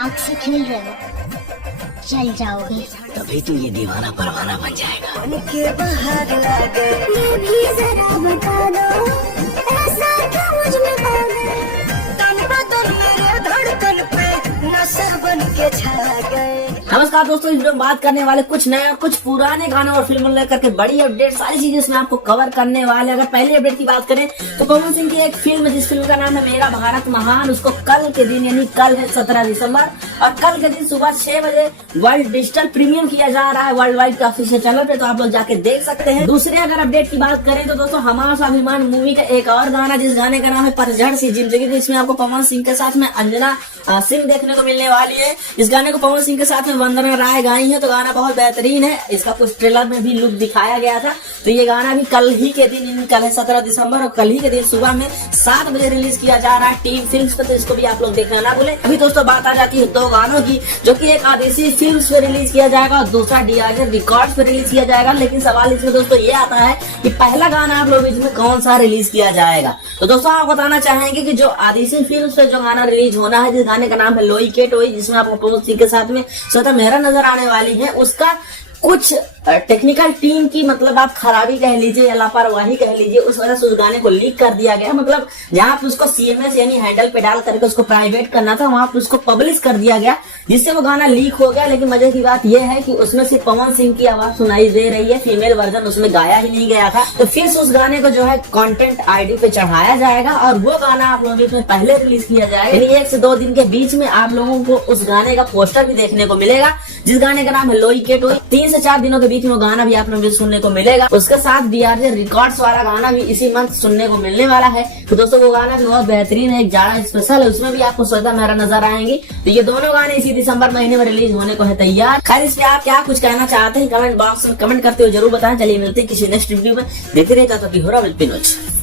आग से खेल रहे हो, चल जाओगे। तभी तो ये दीवाना परवाना बन जाएगा। मैं भी जरा बता दो, ऐसा क्या मुझ में पागल, तन पे तुम मेरे धड़कन पे नशा बन के छा गए। नमस्कार दोस्तों, इस वीडियो में बात करने वाले कुछ नए और कुछ पुराने गाने और फिल्मों लेकर के बड़ी अपडेट सारी चीजें इसमें आपको कवर करने वाले। अगर पहली अपडेट की बात करें तो पवन सिंह की एक फिल्म जिस फिल्म का नाम है मेरा भारत महान, उसको कल के दिन यानी कल है 17 दिसंबर और कल के दिन सुबह 6 बजे वर्ल्ड डिजिटल प्रीमियम किया जा रहा है वर्ल्ड वाइड का ऑफिशियल चैनल पे, तो आप लोग जाके देख सकते हैं। दूसरे अगर अपडेट की बात करें तो दोस्तों हमारा स्वाभिमान मूवी का एक और गाना जिस गाने का नाम है पतझड़ सी जिंदगी, तो इसमें आपको पवन सिंह के साथ में अंजना सिंह देखने को मिलने वाली है। इस गाने को पवन सिंह के साथ में वंदना राय गाई है, तो गाना बहुत बेहतरीन है। इसका कुछ ट्रेलर में भी लुक दिखाया गया था। तो ये गाना भी कल ही के दिन, कल है 17 दिसंबर और कल ही के दिन सुबह में 7 बजे रिलीज किया जा रहा है टीम फिल्म्स पे, तो इसको भी आप लोग देखना ना भूलें। अभी दोस्तों बात आ जाती है दो गानों की, जो कि एक आदेशी फिल्म्स पे रिलीज किया जाएगा और दूसरा डीआरजे रिकॉर्ड्स पे रिलीज किया जाएगा। लेकिन सवाल इसमें दोस्तों ये आता है कि पहला गाना आप लोग इसमें कौन सा रिलीज किया जाएगा। तो दोस्तों आप बताना चाहेंगे कि जो आदेशी फिल्म्स पे जो गाना रिलीज होना है, जिस गाने का नाम है लोई के टोई, जिसमें आपको पवन सिंह के साथ में श्वेता मेहरा नजर आने वाली है, उसका कुछ टेक्निकल टीम की मतलब आप खराबी कह लीजिए या लापरवाही कह लीजिए, उस वजह से उस गाने को लीक कर दिया गया। मतलब जहां पे उसको सीएमएस यानी हैंडल पे डाल करके उसको प्राइवेट करना था, वहां पे उसको पब्लिश कर दिया गया, जिससे वो गाना लीक हो गया। लेकिन मजे की बात यह है कि उसमें सिर्फ पवन सिंह की आवाज सुनाई दे रही है, फीमेल वर्जन उसमें गाया ही नहीं गया था। तो फिर उस गाने को जो है कंटेंट आईडी पे चढ़ाया जाएगा और वो गाना आप लोगों के पहले रिलीज किया जाएगा। यानी 1 से 2 दिन के बीच में आप लोगों को उस गाने का पोस्टर भी देखने को मिलेगा, जिस गाने का नाम है लोई के टोई। 3 से 4 दिनों के बीच में गाना भी आप लोगों को सुनने को मिलेगा। उसके साथ डीआरजे रिकॉर्ड्स वाला गाना भी इसी मंथ सुनने को मिलने वाला है। तो दोस्तों वो गाना भी बहुत बेहतरीन है, एक जाड़ा स्पेशल है, उसमें भी आपको श्वेता मेहरा नजर आएंगी। तो ये दोनों गाने इसी दिसंबर महीने में रिलीज होने को है तैयार। खैर इस पे आप क्या कुछ कहना चाहते हैं कमेंट बॉक्स में कमेंट करते हुए जरूर बताएं। चलिए मिलते हैं किसी नेक्स्ट वीडियो में, देखते रहिए तब तक हो रहा है।